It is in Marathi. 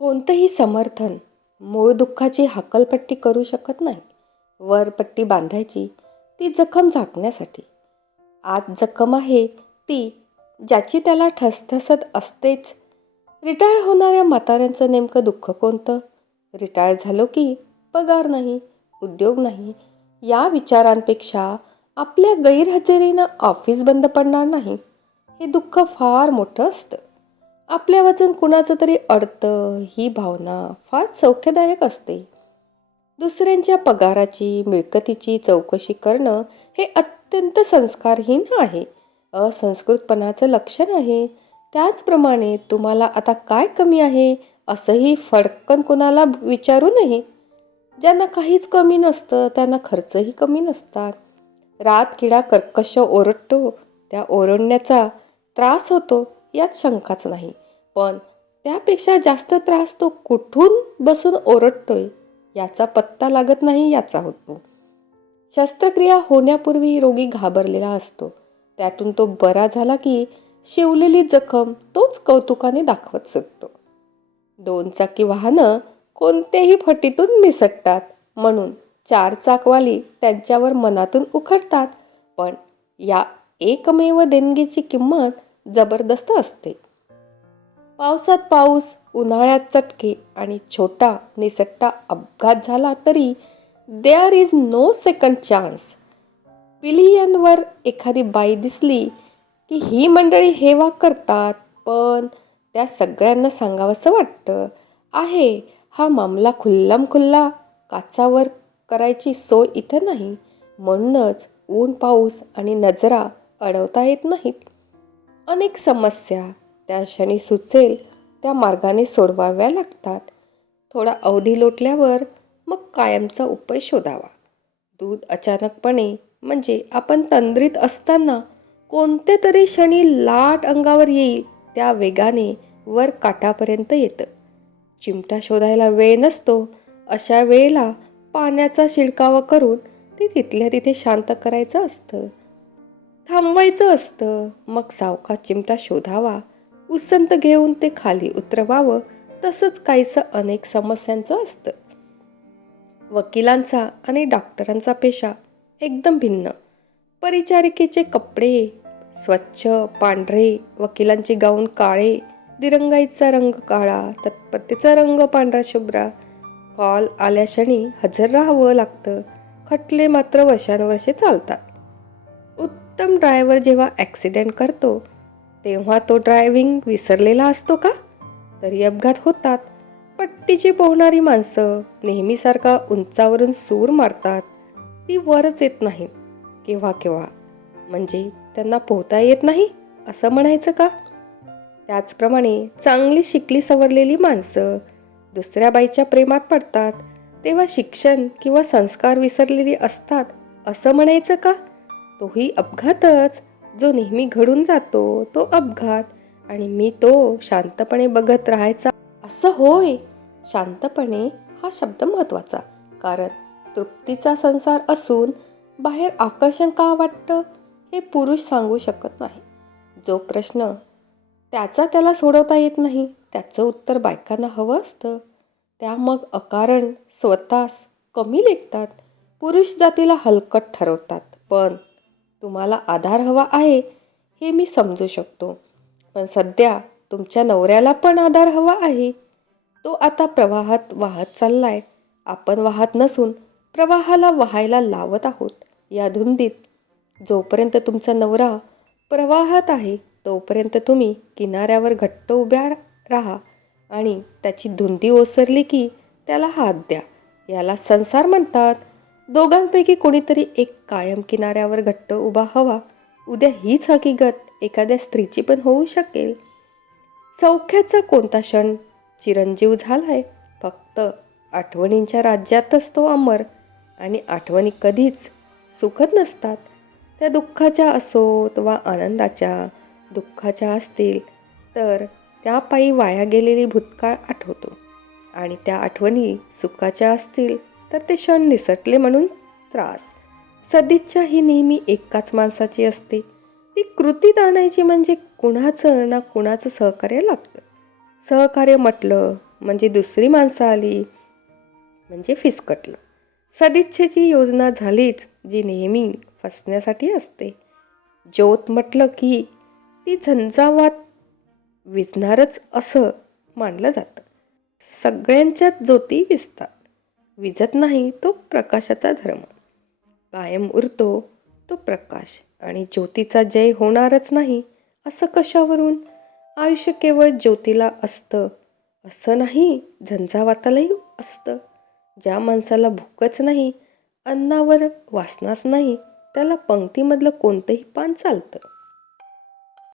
कोणतंही समर्थन मूळ दुःखाची हकलपट्टी करू शकत नाही. वरपट्टी बांधायची ती जखम झाकण्यासाठी. आत जखम आहे ती ज्याची त्याला ठसठसत असतेच. रिटायर होणाऱ्या म्हाताऱ्यांचं नेमकं दुःख कोणतं? रिटायर झालो की पगार नाही, उद्योग नाही. या विचारांपेक्षा आपल्या गैरहजेरीनं ऑफिस बंद पडणार नाही हे दुःख फार मोठं असतं. आपल्या वाचून कुणाचं तरी अडतं ही भावना फार सौख्यदायक असते. दुसऱ्यांच्या पगाराची मिळकतीची चौकशी करणं हे अत्यंत संस्कारहीन आहे, असंस्कृतपणाचं लक्षण आहे. त्याचप्रमाणे तुम्हाला आता काय कमी आहे असंही फडकन कोणाला विचारू नये. ज्यांना काहीच कमी नसतं त्यांना खर्चही कमी नसतात. रातकिडा कर्कश ओरडतो, त्या ओरडण्याचा त्रास होतो यात शंकाच नाही. पण त्यापेक्षा जास्त त्रास तो कुठून बसून ओरडतोय याचा पत्ता लागत नाही याचा होतो. शस्त्रक्रिया होण्यापूर्वी रोगी घाबरलेला असतो. त्यातून तो बरा झाला की शिवलेली जखम तोच कौतुकाने दाखवत सुटतो. 2 चाकी वाहनं कोणत्याही फटीतून निसटतात म्हणून 4 चाकवाली त्यांच्यावर मनातून उखडतात. पण या एकमेव देणगीची किंमत जबरदस्त असते. पावसात पाऊस, उन्हाळ्यात चटके आणि छोटा निसट्टा अपघात झाला तरी there is no second chance. पिलियनवर एखादी बाई दिसली की ही मंडळी हेवा करतात, पण त्या सगळ्यांना सांगावंसं वाटतं आहे हा मामला खुल्ला काचावर करायची सोय इथं नाही. म्हणूनच ऊन पाऊस आणि नजरा अडवता येत नाहीत. अनेक समस्या त्या क्षणी सुचेल त्या मार्गाने सोडवाव्या लागतात. थोडा अवधी लोटल्यावर मग कायमचा उपाय शोधावा. दूध अचानकपणे म्हणजे आपण तंद्रीत असताना कोणते तरी क्षणी लाट अंगावर येईल त्या वेगाने वर काठापर्यंत येतं. चिमटा शोधायला वेळ नसतो. अशा वेळेला पाण्याचा शिडकावा करून ते तिथल्या तिथे शांत करायचं असतं. थांबवायचं असतं. मग सावकाश चिमटा शोधावा. उसंत घेऊन ते खाली उतरवावं. तसंच काहीसं अनेक समस्यांचं असतं. वकिलांचा आणि डॉक्टरांचा पेशा एकदम भिन्न. परिचारिकेचे कपडे स्वच्छ पांढरे, वकिलांचे गाऊन काळे, दिरंगाईचा रंग काळा, तत्परतेचा रंग पांढरा शुभ्रा. कॉल आल्या क्षणी हजर राहावं लागतं. खटले मात्र वर्षानुवर्षे चालतात. उत्तम ड्रायव्हर जेव्हा ॲक्सिडेंट करतो तेव्हा तो ड्रायव्हिंग विसरलेला असतो का? तरी अपघात होतात. पट्टीची पोहणारी माणसं नेहमीसारखा उंचावरून सूर मारतात. ती वरच येत नाहीत. केव्हा केव्हा म्हणजे त्यांना पोहता येत नाही असं म्हणायचं का? त्याचप्रमाणे चांगली शिकली सवरलेली माणसं दुसऱ्या बाईच्या प्रेमात पडतात तेव्हा शिक्षण किंवा संस्कार विसरलेली असतात असं म्हणायचं का? तोही अपघातच. जो नेहमी घडून जातो तो अपघात आणि मी तो शांतपणे बघत राहायचा असं होय. शांतपणे हा शब्द महत्त्वाचा. कारण तृप्तीचा संसार असून बाहेर आकर्षण का वाटतं हे पुरुष सांगू शकत नाही. जो प्रश्न त्याचा त्याला सोडवता येत नाही त्याचं उत्तर बायकांना हवं असतं. त्या मग अकारण स्वतःस कमी लेखतात. पुरुष जातीला हलकट ठरवतात. पण तुम्हाला आधार हवा आहे हे मी समजू शकतो. पण सध्या तुमच्या नवऱ्याला पण आधार हवा आहे. तो आता प्रवाहात वाहत चाललाय. आपण वाहत नसून प्रवाहाला वाहायला लावत आहोत. या धुंदीत जोपर्यंत तुमचा नवरा प्रवाहात आहे तोपर्यंत तुम्ही किनाऱ्यावर घट्ट उभ्या राहा आणि त्याची धुंदी ओसरली की त्याला हात द्या. याला संसार म्हणतात. दोघांपैकी कोणीतरी एक कायम किनाऱ्यावर घट्ट उभा हवा. उद्या हीच हकीकत एखाद्या स्त्रीची पण होऊ शकेल. सौख्याचा कोणता क्षण चिरंजीव झालाय? फक्त आठवणींच्या राज्यातच तो अमर. आणि आठवणी कधीच सुखद नसतात. त्या दुःखाच्या असोत वा आनंदाच्या. दुःखाच्या असतील तर त्या पायी वाया गेलेली भूतकाळ आठवतो आणि त्या आठवणी सुखाच्या असतील तर ते क्षण निसटले म्हणून त्रास. सदिच्छा ही नेहमी एकाच माणसाची असते. ती कृतीत आणायची म्हणजे कुणाचं ना कुणाचं सहकार्य लागतं. सहकार्य म्हटलं म्हणजे दुसरी माणसं आली म्हणजे फिसकटलं. सदिच्छेची योजना झालीच, जी नेहमी फसण्यासाठी असते. ज्योत म्हटलं की ती झंझावात विझणारच असं मानलं जातं. सगळ्यांच्याच ज्योती विझतात. विझत नाही तो प्रकाशाचा धर्म. कायम उरतो तो प्रकाश आणि ज्योतीचा जय होणारच नाही असं कशावरून? आयुष्य केवळ ज्योतीला असतं असं नाही, झंझावातालाही असतं. ज्या माणसाला भूकच नाही, अन्नावर वासनाच नाही, त्याला पंक्तीमधलं कोणतंही पान चालतं.